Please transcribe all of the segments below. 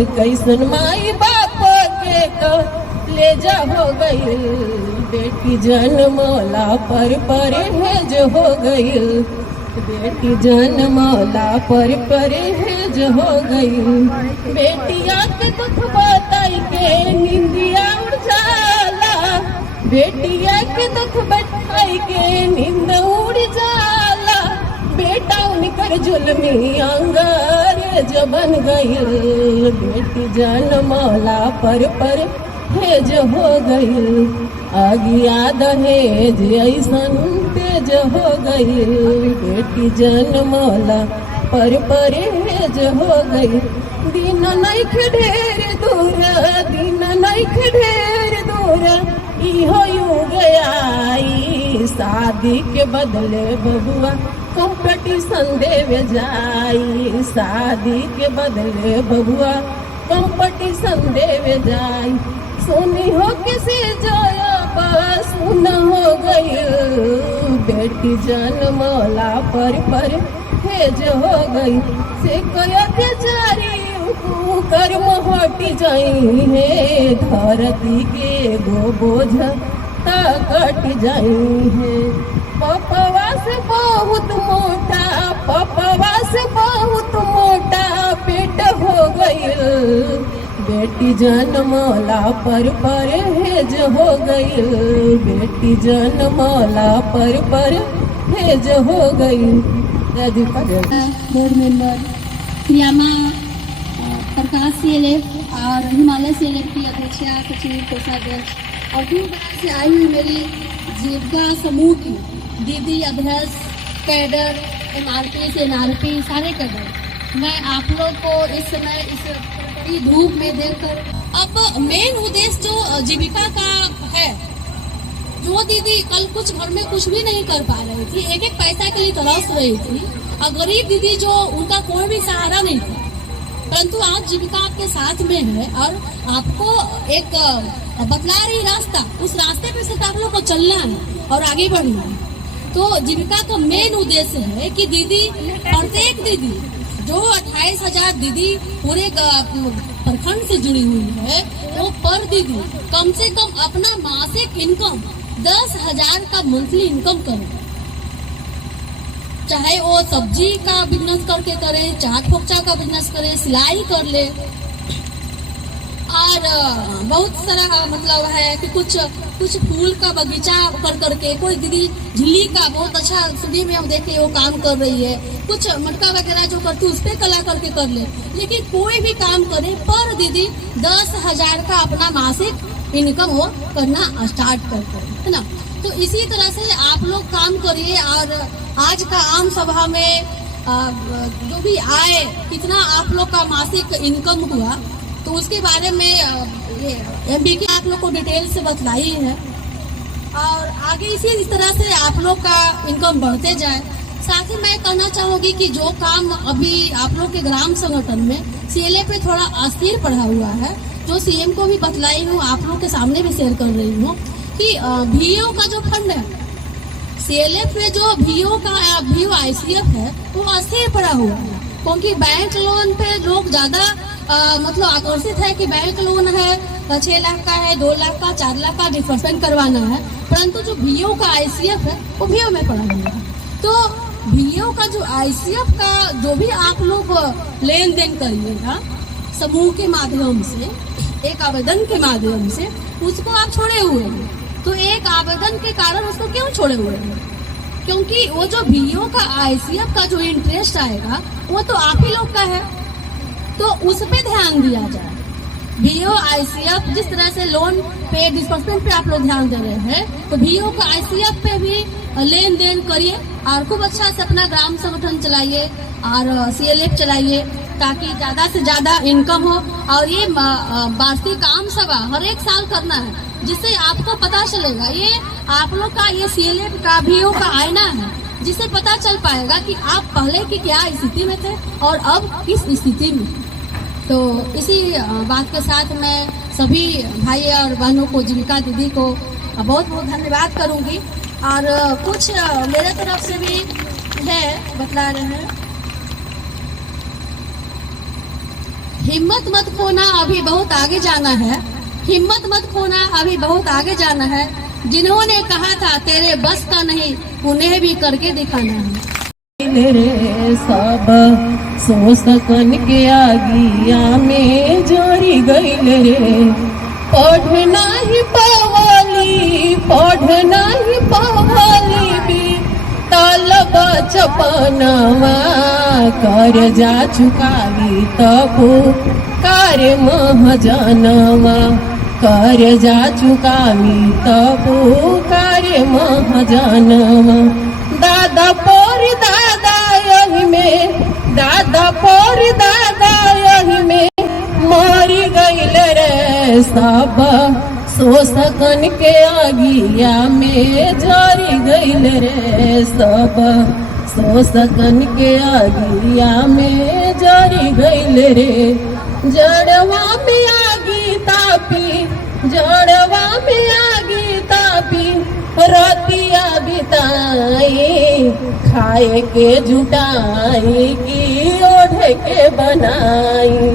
उड़ कैसन माई बाप के तो ले जा हो गई, बेटी जन्मला पर परहेज हो गई, बेटी जन्मला पर परहेज हो गई। बेटिया के दुख बताई के निंदिया उड़ जाला, बेटिया के दुख बताई के नींद उड़ जाला, बेटा उनकर जुल्मी अंग्रेज बन गई, बेटी जन्मला पर हेज हो गई, आगिया दहेज ऐसन तेज हो गई, बेटी जन्मला पर हेज हो गई। दिन नहीं ढेर दूर, दिन नहीं ढेर दूर, इहो युग आई, शादी के बदले बबुआ कंपटीशन देवे जाई, शादी के बदले बबुआ कंपटीशन देवे जाई। सुनी हो किसी जोया सुन हो गई, बेटी जन्मला पर हेज हो गई, से कोई अत्याचारी कर्म हटी जाई है, धरती के गो बोझ कट जाई है। पपवा से बहुत मोटा, पपवा से बहुत मोटा पेट हो गई, बेटी जन्मला पर हेज हो गई, बेटी जन्मला पर हेज हो गई। बोर्ड मेंबर प्रियामा प्रकाश CLF और हिमालय CLF की अध्यक्षा सचिव कोषाध्यक्ष और दूर दराज से आई हुई मेरी जीविका समूह की दीदी अध्यक्ष कैडर MRP से NRP सारे कैडर, मैं आप लोग को इस समय इस कड़कड़ी धूप में देखकर अब मेन उद्देश्य जो जीविका का है, जो दीदी कल कुछ घर में कुछ भी नहीं कर पा रही थी, एक एक पैसा के लिए तरस रही थी, और गरीब दीदी जो उनका कोई भी सहारा नहीं था, परंतु आज जीविका आपके साथ में है और आपको एक बतला रही रास्ता, उस रास्ते पे सिर्फ आप लोग को चलना है और आगे बढ़ना है। तो जीविका का मेन उद्देश्य है कि दीदी, प्रत्येक दीदी जो 28,000 दीदी पूरे प्रखंड से जुड़ी हुई है, वो पर दीदी कम से कम अपना मासिक इनकम 10,000 का मंथली इनकम करे, चाहे वो सब्जी का बिजनेस करके करे, चाट फोकचा का बिजनेस करे, सिलाई कर ले, और बहुत सारा मतलब है कि कुछ फूल का बगीचा कर करके, कोई दीदी झिल्ली का बहुत अच्छा सुबह में हम देखे वो काम कर रही है, कुछ मटका वगैरह जो करती उस पर कला करके कर ले, लेकिन कोई भी काम करे पर दीदी 10,000 का अपना मासिक इनकम वो करना स्टार्ट करते है ना। तो इसी तरह से आप लोग काम करिए, और आज का आम सभा में जो भी आए, कितना आप लोग का मासिक इनकम हुआ, तो उसके बारे में MBK आप लोग को डिटेल से बतलाई है, और आगे इसी तरह से आप लोग का इनकम बढ़ते जाए। साथ ही मैं कहना चाहूँगी कि जो काम अभी आप लोग के ग्राम संगठन में CLF पे थोड़ा अस्थिर पड़ा हुआ है, जो CM को भी बतलाई हूँ, आप लोग के सामने भी शेयर कर रही हूँ कि VO का जो फंड है, CLF में जो VO ICF है वो अस्थिर पड़ा हुआ है, क्योंकि बैंक लोन पे लोग ज्यादा मतलब आकर्षित है कि बैंक लोन है 6 लाख का है, 2 लाख का, 4 लाख का डिस्बर्समेंट करवाना है, परंतु जो VO का ICF है वो VO में पड़ा हुआ है। तो VO का जो ICF का जो भी आप लोग लेन देन करिएगा समूह के माध्यम से, एक आवेदन के माध्यम से, उसको आप छोड़े हुए हैं। तो एक आवेदन के कारण उसको क्यों छोड़े हुए हैं? क्योंकि वो जो VO का ICF का जो इंटरेस्ट आएगा वो तो आप ही लोग का है, तो उस पे ध्यान दिया जाए। VO ICF जिस तरह से लोन पे डिस्बर्समेंट पे आप लोग ध्यान दे रहे हैं, तो VO का ICF पे भी लेन देन करिए और खूब अच्छा से अपना ग्राम संगठन चलाइए और CLF चलाइए, ताकि ज्यादा से ज्यादा इनकम हो। और ये वार्षिक आम सभा हर एक साल करना है, जिससे आपको पता चलेगा, ये आप लोग का ये CLF का VO का आईना है, जिससे पता चल पाएगा कि आप पहले की क्या स्थिति में थे और अब किस स्थिति में। तो इसी बात के साथ मैं सभी भाई और बहनों को, जीविका दीदी को बहुत बहुत धन्यवाद करूंगी। और कुछ मेरे तरफ से भी है, बतला रहे हैं। हिम्मत मत खोना, अभी बहुत आगे जाना है। हिम्मत मत खोना, अभी बहुत आगे जाना है। जिन्होंने कहा था तेरे बस का नहीं, उन्हें भी करके दिखाना है। रे सब सो सकन के आगिया में जोरी गईल रे, पढ़ना ही पवाली, पढ़ना ही पवाली भी तालबा चपनवा, कर जा चुकावी तबू कार्य महाजनवा, कर जा चुकावी तबू कार्य महाजनवा। दादा पोर दादा यही में, दादा पोर दादा यही में मरी गईल रे सब सो सकन के आगिया में जरी गईल रे सब सो सकन के आगिया में जरी गईल रे। जड़वा में आगी तापी, जड़वा में आगी तापी रतिया बिताई, खाए के जुटाई की ओढ़े के बनाई,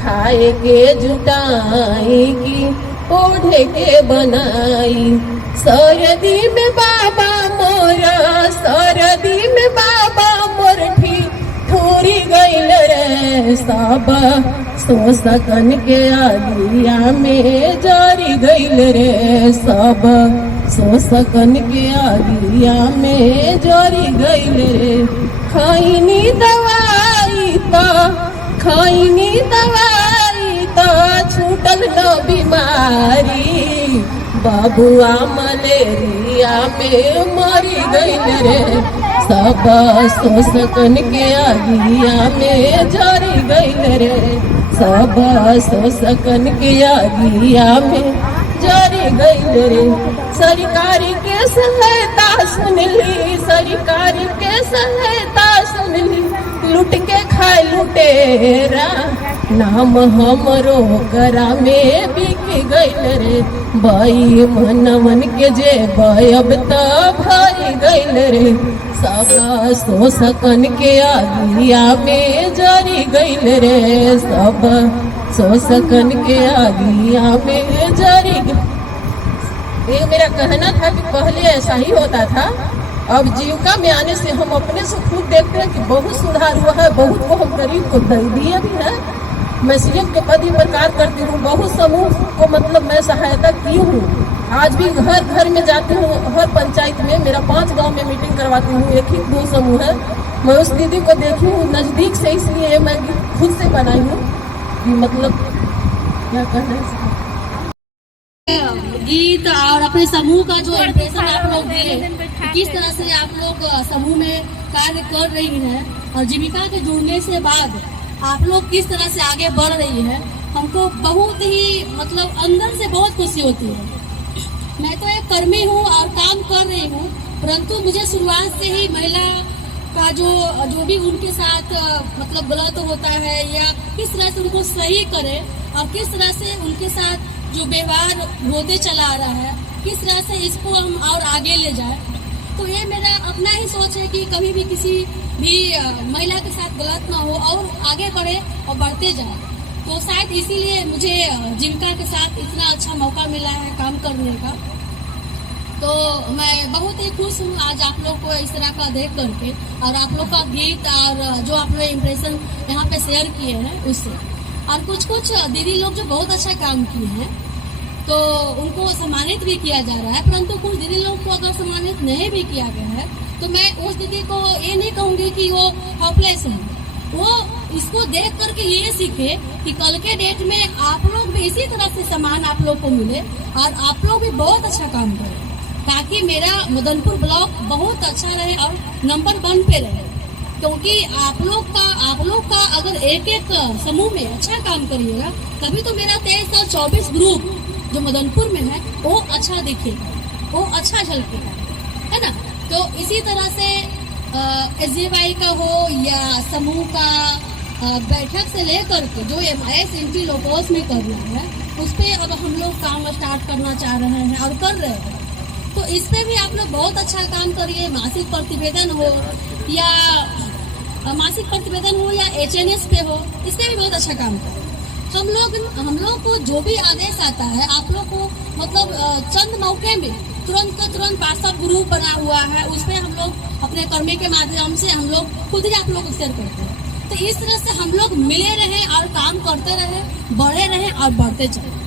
खाए के जुटाई की ओढ़े के बनाई। सरदी में बाबा मोरा, सरदी में बाबा मोर ठूरी गईल रे सब सो सकन के आगिया में जरी गईल रे सब सो सकन के आगिया में जरी गईल रे। खैनी दवाई ता, खैनी दवाई ता छूटल न बीमारी, बबुआ मलेरिया में मरी गईल रे सब सो सकन के आगिया में जरी गईल रे सब सो सकन के आगिया में जरी गईल रे। सरकारी के सहायता सुन ली, सरकारी के सहायता सुन ली, लुट के खाए लुटेरा, नाम हमरो करा में बिक गईल रे। बाई मनवन के जे अब त भरी गईल रे सब सो सकन के आगिया में जरी गईल रे सब सो सकन के आगिया में जरी। ये मेरा कहना था कि पहले ऐसा ही होता था, अब जीविका में आने से हम अपने से खुद देखते हैं कि बहुत सुधार हुआ है, बहुत को हम गरीब को दे दिए भी है। मैं सीएम के पद पर कार्य करती हूँ, बहुत समूह को मतलब मैं सहायता की हूँ। आज भी घर घर में जाती हूँ, हर पंचायत में मेरा 5 गांव में मीटिंग करवाती हूँ, एक ही 2 समूह है। मैं उस दीदी को देखी हूँ नज़दीक से, इसलिए मैं खुद से बनाई हूँ कि मतलब क्या कहना है। गीत और अपने समूह का जो इम्प्रेशन आप लोग दिए, किस तरह से आप लोग समूह में कार्य कर रही हैं और जीविका के जुड़ने से बाद आप लोग किस तरह से आगे बढ़ रही है, हमको बहुत ही मतलब अंदर से बहुत खुशी होती है। मैं तो एक कर्मी हूँ और काम कर रही हूँ, परंतु मुझे शुरुआत से ही महिला का जो भी उनके साथ मतलब गलत होता है या किस तरह से उनको सही करे और किस तरह से उनके साथ जो व्यवहार होते चला आ रहा है, किस तरह से इसको हम और आगे ले जाए। तो ये मेरा अपना ही सोच है कि कभी भी किसी भी महिला के साथ गलत ना हो और आगे बढ़े और बढ़ते जाए। तो शायद इसीलिए मुझे जीविका के साथ इतना अच्छा मौका मिला है काम करने का। तो मैं बहुत ही खुश हूँ आज आप लोग को इस तरह का देख करके और आप लोग का गीत और जो आप लोग इम्प्रेशन यहाँ पे शेयर किए हैं उससे। और कुछ दीदी लोग जो बहुत अच्छा काम किए हैं तो उनको सम्मानित भी किया जा रहा है, परंतु कुछ दीदी लोग को अगर सम्मानित नहीं भी किया गया है तो मैं उस दीदी को ये नहीं कहूँगी कि वो हॉपलेस है। वो इसको देख करके ये सीखे कि कल के डेट में आप लोग भी इसी तरह से सम्मान आप लोग को मिले और आप लोग भी बहुत अच्छा काम करें, ताकि मेरा मदनपुर ब्लॉक बहुत अच्छा रहे और नंबर 1 पे रहे। क्योंकि आप लोग का अगर एक समूह में अच्छा काम करिएगा तभी तो मेरा 23 और 24 ग्रुप जो मदनपुर में है वो अच्छा दिखेगा, वो अच्छा झलकेगा, है ना। तो इसी तरह से SJY का हो या समूह का बैठक से लेकर के जो MIS इंटी लोकोस में कर रहा है उस पर अब हम लोग काम स्टार्ट करना चाह रहे हैं और कर रहे हैं। तो इस पे भी आप लोग बहुत अच्छा काम करिए। मासिक प्रतिवेदन हो या HNS पे हो, इस पे भी बहुत अच्छा काम करें। हम लोग को जो भी आदेश आता है आप लोग को मतलब चंद मौके में तुरंत व्हाट्सएप ग्रुप बना हुआ है, उसमें हम लोग अपने कर्मी के माध्यम से हम लोग खुद ही आप लोग को शेयर करते हैं। तो इस तरह से हम लोग मिले रहें और काम करते रहें, बढ़े रहें और बढ़ते चलें।